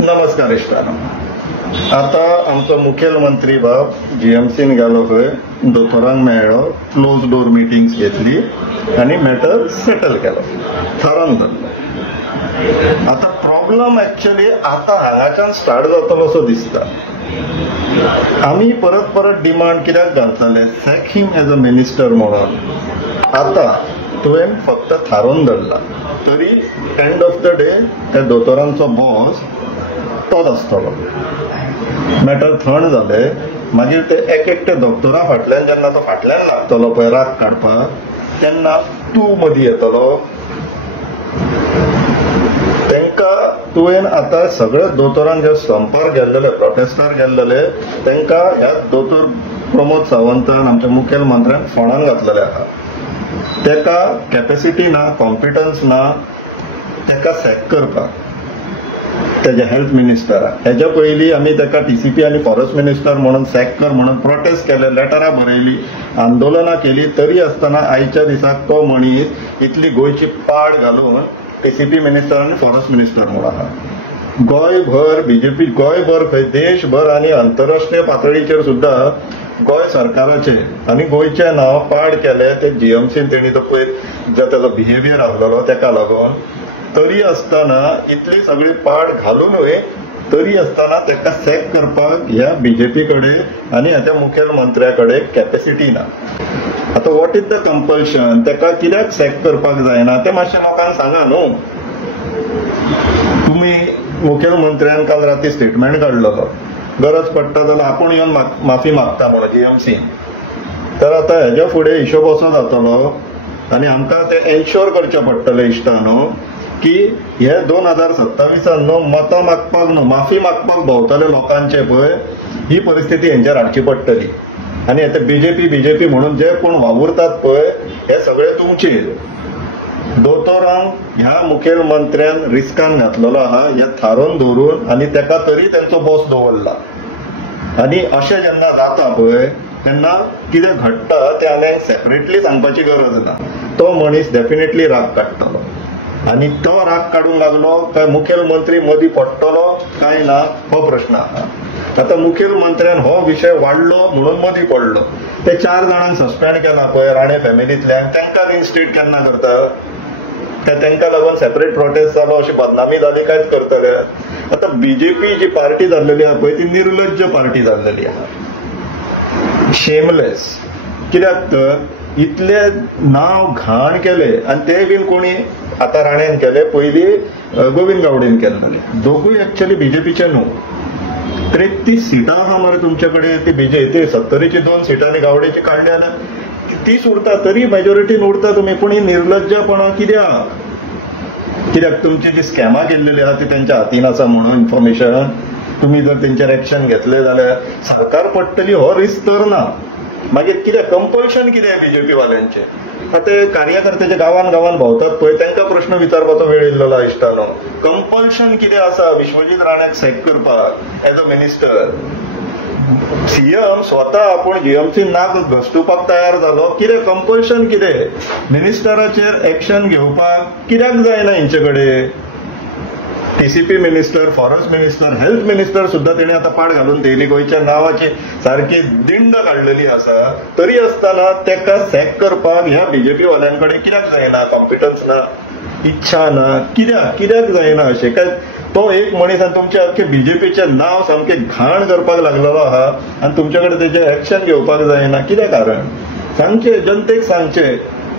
नमस्कार इश्टानो. आता आमचो मुखेलमंत्री बाब जीएमसीन गेलो खंय, दोतोरांक मेळ्ळो, क्लोज डोर मिटिंग्स घेतली आणि मॅटर सेटल केलो, थारावन धरलो. आता प्रॉब्लम एक्चुअली आता हांगाच्यान स्टार्ट जातलो असो दिसता. आम्ही परत परत डिमांड कित्याक घालतले, sack him as a minister म्हणून. आता तुवें फक्त थारोवन धरला तरी एंड ऑफ द डे त्या दोतोरांचो बॉस तोच आसतलो. मॅटर थंड जाले मागीर ते एक एकटे दोतोरा फाटल्यान जेन्ना तो फाटल्यान लागतलो पळय राग काडपाक, तेन्ना तूं मदीं येतलो. तांकां तुवें आतां सगळे दोतोरांक जे संपर्क गेल्लेले, प्रोटेस्टार गेल्लेले, तांकां ह्या दोतोर प्रमोद सावंतान आमच्या मुखेलमंत्र्यान फोंडान घातलेले आहा. तेका कॅपॅसिटी ना, कॉम्पिटन्स ना तेका सॅक करपाक, तेजे हेल्थ मिनिस्टराक. हेच्या पयलीं आमी तेका टीसीपी आनी फॉरेस्ट मिनिस्टर म्हणून सॅक कर म्हणून प्रोटेस्ट केले, लेटरां बरयली, आंदोलनां केली. तरी आसतना आयच्या दिसाक तो मनीस इतली गोंयची पाड घालून टीसीपी मिनिस्टर आनी फॉरेस्ट मिनिस्टर म्हणून आहा. गोंयभर बीजेपी, गोंयभर खंय देशभर आनी आंतरराष्ट्रीय पातळीचेर सुद्धा गोंय सरकाराचे आनी गोंयचें नांव पाड केलें ते जीएमसीन. तेणी तो पयर जो ताचो बिहेवियर आसलेलो तेका लागून. तरी आसतना इतली सगळी पाड घालूनय तरी आसतना तेका सॅक करपाक ह्या बीजेपी कडेन आनी ह्या मुखेलमंत्र्या कडेन कॅपॅसिटी ना. आता वॉट इज द कंपल्शन, तेका कित्याक सॅक करपाक जायना तें मातशें लोकांक सांगा न्हू. तुमी मुखेलमंत्र्यान काल राती स्टेटमेंट काडलेलो, गरज पडटा जाल्यार आपूण येवन माफी मागता म्हणून जीएमसी. तर आता हेच्या फुडें हिशोब असो जातलो आनी आमकां ते एन्श्योर करचें पडटलें इश्टानो की हे 2027 न्हू मतां मागपाक न्हू, माफी मागपाक भोंवतले लोकांचे पळय, ही परिस्थिती हेंचेर हाडची पडटली. आनी हे बीजेपी म्हणून जे कोण वावुरतात पळय हे सगळे तुमचेर. दोतोरांक ह्या मुखेलमंत्र्यान रिस्कान घातलेलो आहा, हे थारोवन धरून आनी तेका तरी तेंचो बॉस दवरला. आनी अशें जेन्ना जाता पळय तेन्ना कितें घडटा तें आनी सेपरेटली सांगपाची गरज ना. तो मनीस डेफिनेटली राग काडटलो आनी तो राग काडूंक लागलो काय मुखेलमंत्री मदीं पडटलो काय ना हो प्रश्न आहा. आता मुखेलमंत्र्यान हो विषय वाडलो म्हणून मदीं पडलो. ते 4 जाणांक सस्पेंड केला पळय राणे फॅमिलींतल्यान, तांकां रिइन्स्टेट केन्ना करता काय तांकां लागून सेपरेट प्रोटेस्ट जालो अशी बदनामी जाली कांयच करतले. आता बीजेपी जी पार्टी जाल्लेली आहा पळय ती निर्लज्ज पार्टी जाल्लेली आहा, शेमलेस. कित्याक तर इतले नांव घाण केले आनी ते बीन कोणी आता राणेन केले, पयलीं गोविंद गावडेन केल्ले. दोगूय एक्चुअली बीजेपीचे न्हू. 33 सिटां आहा मरे तुमचे कडेन. ती बीजेपी 70ची 2 सिटांनी गावडेची काडली जाल्यार 30 उरता, तरी मेजॉरिटीन उरता तुमी. पूण ही निर्लज्जपणां कित्याक? कित्याक तुमची जी स्कॅमां केल्लेली आहा ती तेंच्या हातीन आसा म्हणून इन्फॉर्मेशन. तुमी जर तेंचेर एक्शन घेतले जाल्यार सरकार पडटली हो रिस्क तर ना. मागीर कितें कंपल्शन कितें बीजेपी वाल्यांचे? आता कार्यकर्त्याचे गांवान भोंवतात पळय तांकां प्रश्न विचारपाचो वेळ येयल्लो इश्टानो. कंपल्शन कितें आसा विश्वजीत राण्याक सॅक करपाक एज अ मिनिस्टर? सीएम स्वता आपूण जीएमसी नाक घसटुपाक तयार जालो. कितें कंपल्शन कितें? मिनिस्टराचेर एक्शन घेवपाक कित्याक जायना हेंचे कडेन? TCP minister, forest minister, health minister सुद्धा तेणे आता पाड घालून थेयली. गोंयच्या नावाची सारखी दिंड काडलेली आसा. तरी आसतना तेका सॅक करपाक ह्या बीजेपी वाल्यांकडे कित्याक जायना? कॉम्पिटन्स ना, इच्छा ना, कित्याक जायना अशें? काय तो एक मनीस आनी तुमचे अख्खे बीजेपीचे नाव सामके घाण करपाक लागलेलो आहा आनी तुमचे कडेन तेजे एक्शन घेवपाक जायना? कितें कारण? सांगचे, जनतेक सांगचे.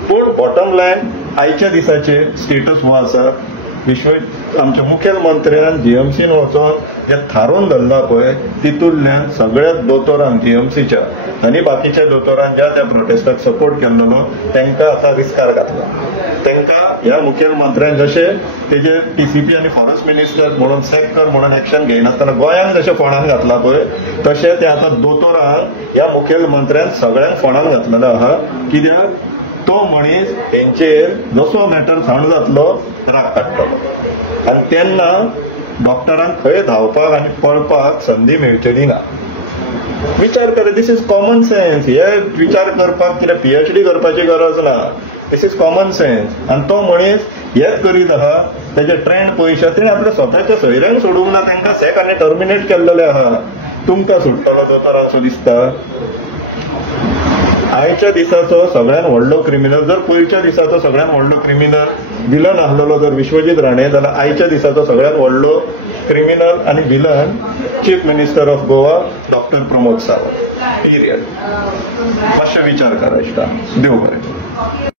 पूण बॉटम लायन आयच्या दिसाचे स्टेटस हो आसा. आमच्या मुखेलमंत्र्यान जीएमसीन वचून जे थारोवन धरला पळय तितूंतल्यान सगळ्याच दोतोरांक जीएमसीच्या आनी बाकीच्या दोतोरांक ज्या त्या प्रोटेस्टाक सपोर्ट केल्लो तांकां आतां रिस्कार घातला. तांकां ह्या मुखेलमंत्र्यान जशें तेजे टीसीपी आनी फॉरेस्ट मिनिस्टर म्हणून सॅक कर म्हणून एक्शन घेयनासतना गोंयांक जशें फोंडान घातला पळय तशें ते आतां दोतोरांक ह्या मुखेलमंत्र्यान सगळ्यांक फोंडान घातलेलो आहा. कित्याक तो मनीस तेंचेर जसो मॅटर थंड जातलो राग काडटलो आनी तेन्ना डॉक्टरांक खंय धांवपाक आनी पळपाक संदी मेळचली ना. विचार कर, दिस इज कॉमन सेन्स. हे विचार करपाक कितें पीएचडी करपाची गरज ना. दिस इज कॉमन सेन्स. आनी तो मनीस हेच करीत आहा त्याचे ट्रेंड पयशा ते आपल्या स्वतःच्या सोयऱ्यांक सोडूंक ना, तांकां सॅक आनी टर्मिनेट केल्लेले आहा. तुमकां सुट्टलो तो तर असो दिसता. आयच्या दिसाचो सगळ्यात व्हडलो क्रिमिनल, जर पयरच्या दिसाचो सगळ्यात व्हडलो क्रिमिनल विलन आसलेलो जर विश्वजीत राणे, जाल्यार आयच्या दिसाचो सगळ्यात व्हडलो क्रिमिनल आनी villain chief minister of Goa doctor Pramod Sawant. Period. मातशें विचार करा इश्टा. देव बरें.